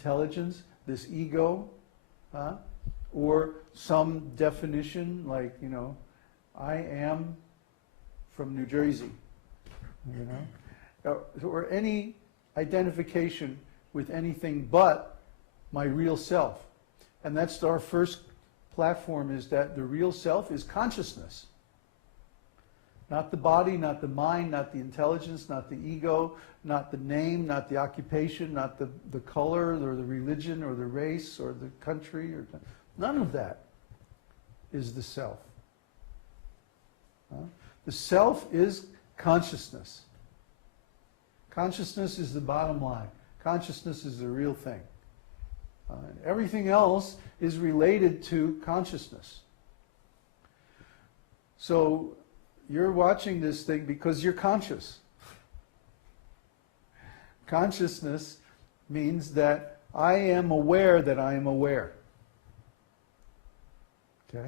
intelligence, this ego, or some definition like, I am from New Jersey, or any identification with anything but my real self. And that's our first platform, is that the real self is consciousness. Not the body, not the mind, not the intelligence, not the ego, not the name, not the occupation, not the color or the religion or the race or the country. None of that is the self. The self is consciousness. Consciousness is the bottom line. Consciousness is the real thing. Everything else is related to consciousness. So you're watching this thing because you're conscious. Consciousness means that I am aware that I am aware. Okay?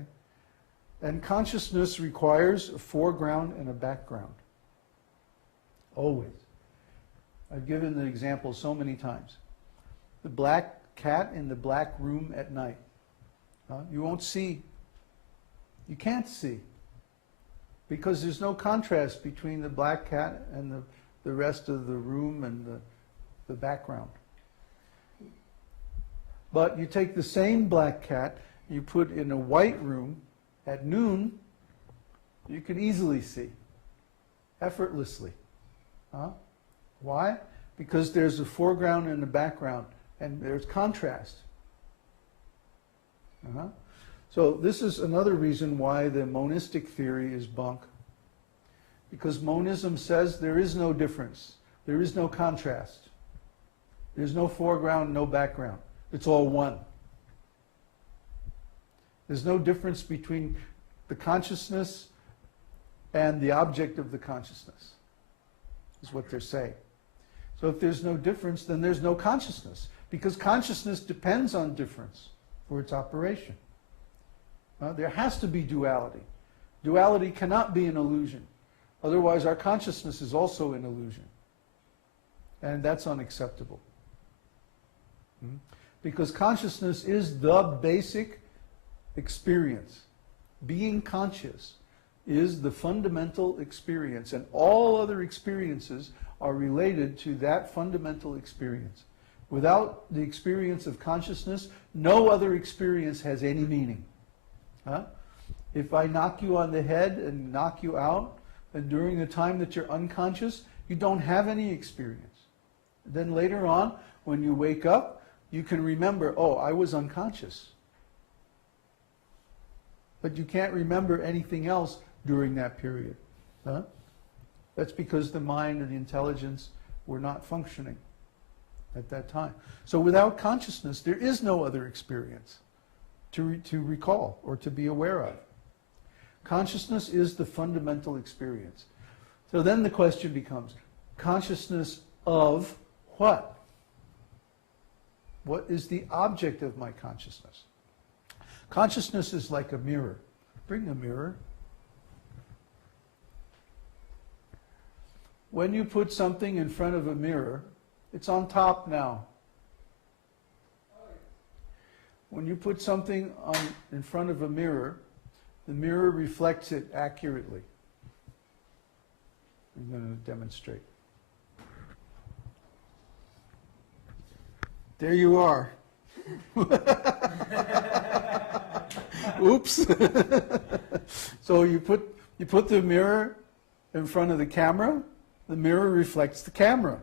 And consciousness requires a foreground and a background. Always. I've given the example so many times. The black cat in the black room at night. You won't see. You can't see. Because there's no contrast between the black cat and the rest of the room and the background. But you take the same black cat, you put in a white room at noon, you can easily see, effortlessly. Why? Because there's a foreground and a background, and there's contrast. So this is another reason why the monistic theory is bunk. Because monism says there is no difference. There is no contrast. There's no foreground, no background. It's all one. There's no difference between the consciousness and the object of the consciousness, is what they're saying. So if there's no difference, then there's no consciousness, because consciousness depends on difference for its operation. There has to be duality. Duality cannot be an illusion. Otherwise, our consciousness is also an illusion. And that's unacceptable. Because consciousness is the basic experience. Being conscious is the fundamental experience, and all other experiences are related to that fundamental experience. Without the experience of consciousness, no other experience has any meaning. If I knock you on the head and knock you out, then during the time that you're unconscious, you don't have any experience. Then later on, when you wake up, you can remember, oh, I was unconscious. But you can't remember anything else during that period. That's because the mind and the intelligence were not functioning at that time. So without consciousness, there is no other experience to recall or to be aware of. Consciousness is the fundamental experience. So then the question becomes, consciousness of what? What is the object of my consciousness? Consciousness is like a mirror. Bring the mirror. When you put something in front of a mirror, it's on top now. When you put something in front of a mirror, the mirror reflects it accurately. I'm going to demonstrate. There you are. Oops. So you put the mirror in front of the camera, the mirror reflects the camera.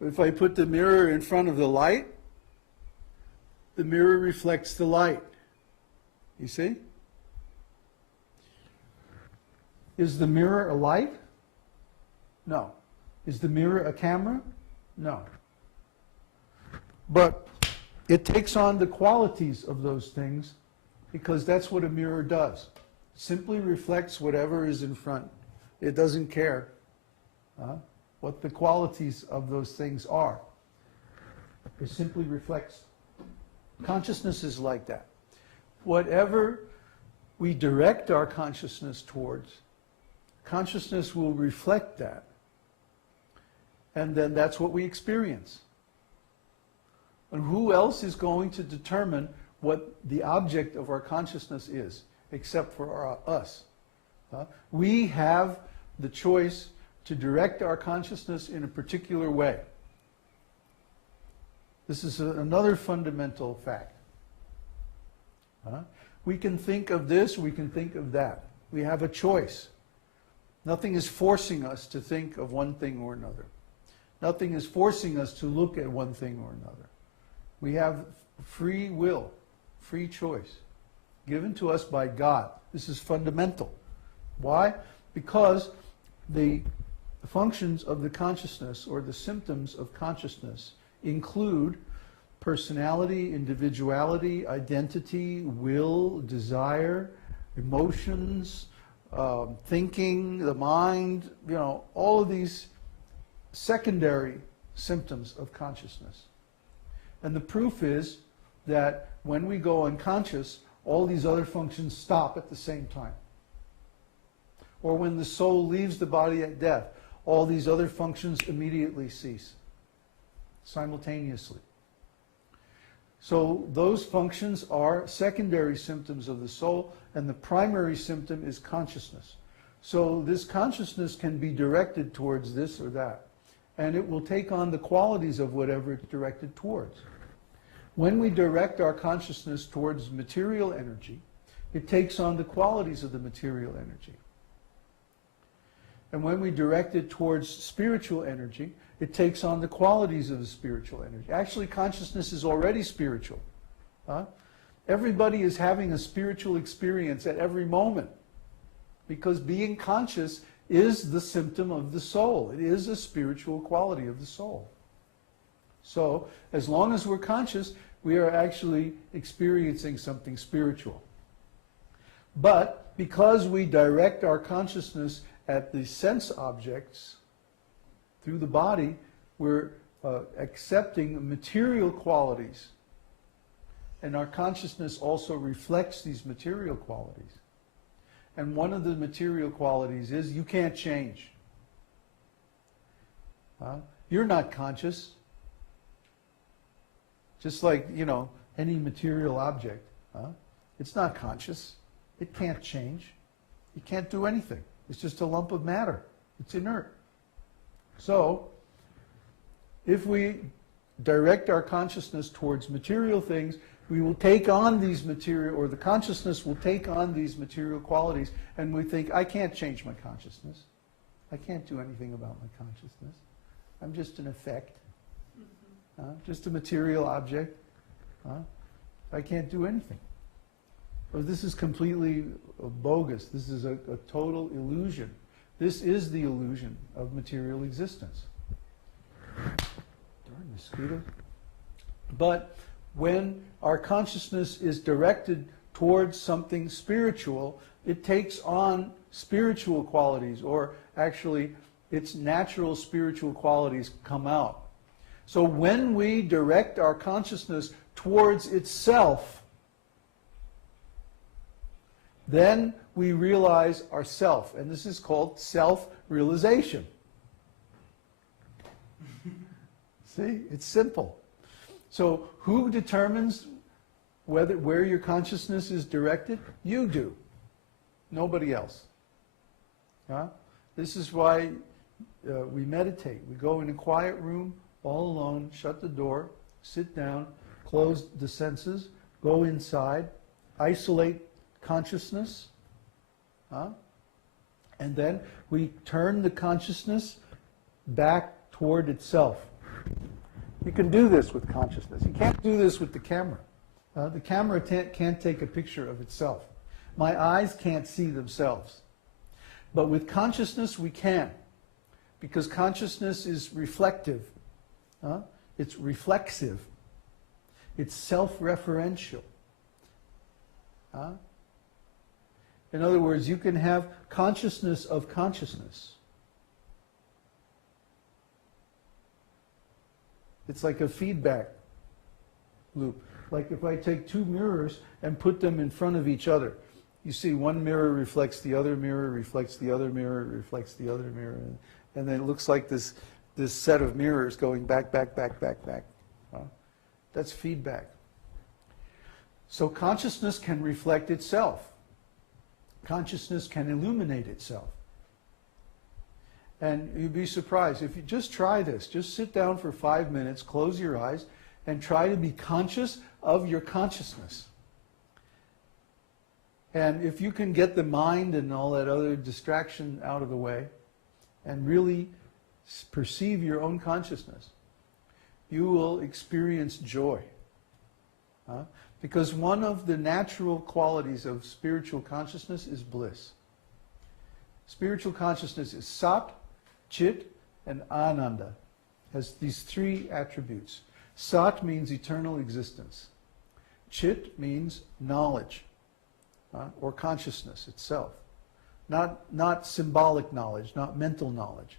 If I put the mirror in front of the light, the mirror reflects the light. You see? Is the mirror a light? No. Is the mirror a camera? No. But it takes on the qualities of those things because that's what a mirror does. It simply reflects whatever is in front. It doesn't care what the qualities of those things are. It simply reflects. Consciousness is like that. Whatever we direct our consciousness towards, consciousness will reflect that. and then that's what we experience. And who else is going to determine what the object of our consciousness is, except for us? We have the choice to direct our consciousness in a particular way. This is another fundamental fact. We can think of this, we can think of that. We have a choice. Nothing is forcing us to think of one thing or another. Nothing is forcing us to look at one thing or another. We have free will, free choice, given to us by God. This is fundamental. Why? Because the functions of the consciousness, or the symptoms of consciousness, include personality, individuality, identity, will, desire, emotions, thinking, the mind, all of these secondary symptoms of consciousness. And the proof is that when we go unconscious, all these other functions stop at the same time. Or when the soul leaves the body at death, all these other functions immediately cease, simultaneously. So those functions are secondary symptoms of the soul, and the primary symptom is consciousness. So this consciousness can be directed towards this or that, and it will take on the qualities of whatever it's directed towards. When we direct our consciousness towards material energy, it takes on the qualities of the material energy. And when we direct it towards spiritual energy, it takes on the qualities of the spiritual energy. Actually, consciousness is already spiritual. Everybody is having a spiritual experience at every moment, because being conscious is the symptom of the soul. It is a spiritual quality of the soul. So, as long as we're conscious, we are actually experiencing something spiritual. But because we direct our consciousness at the sense objects through the body, we're accepting material qualities. And our consciousness also reflects these material qualities. And one of the material qualities is you can't change. You're not conscious. Just like, any material object. It's not conscious. It can't change. It can't do anything. It's just a lump of matter. It's inert. So, if we direct our consciousness towards material things, we will take on these material, or the consciousness will take on these material qualities, and we think, I can't change my consciousness. I can't do anything about my consciousness. I'm just an effect. Just a material object. I can't do anything. But this is completely bogus. This is a total illusion. This is the illusion of material existence. Darn mosquito. But when our consciousness is directed towards something spiritual, it takes on spiritual qualities, or actually its natural spiritual qualities come out. So when we direct our consciousness towards itself, then we realize ourself, and this is called self-realization. See, it's simple. So who determines where your consciousness is directed? You do. Nobody else. This is why we meditate. We go in a quiet room, all alone, shut the door, sit down, close the senses, go inside, isolate consciousness, and then we turn the consciousness back toward itself. You can do this with consciousness. You can't do this with the camera. The camera can't take a picture of itself. My eyes can't see themselves. But with consciousness we can, because consciousness is reflective. It's reflexive. It's self-referential. In other words, you can have consciousness of consciousness. It's like a feedback loop. Like if I take two mirrors and put them in front of each other, you see one mirror reflects the other mirror, reflects the other mirror, reflects the other mirror, and then it looks like this this set of mirrors going back, back, back, back, back. That's feedback. So consciousness can reflect itself. Consciousness can illuminate itself. And you'd be surprised if you just try this. Just sit down for 5 minutes, close your eyes, and try to be conscious of your consciousness. And if you can get the mind and all that other distraction out of the way and really perceive your own consciousness, you will experience joy. Because one of the natural qualities of spiritual consciousness is bliss. Spiritual consciousness is Sat, Chit, and Ananda. Has these three attributes. Sat means eternal existence. Chit means knowledge, or consciousness itself. Not symbolic knowledge, not mental knowledge,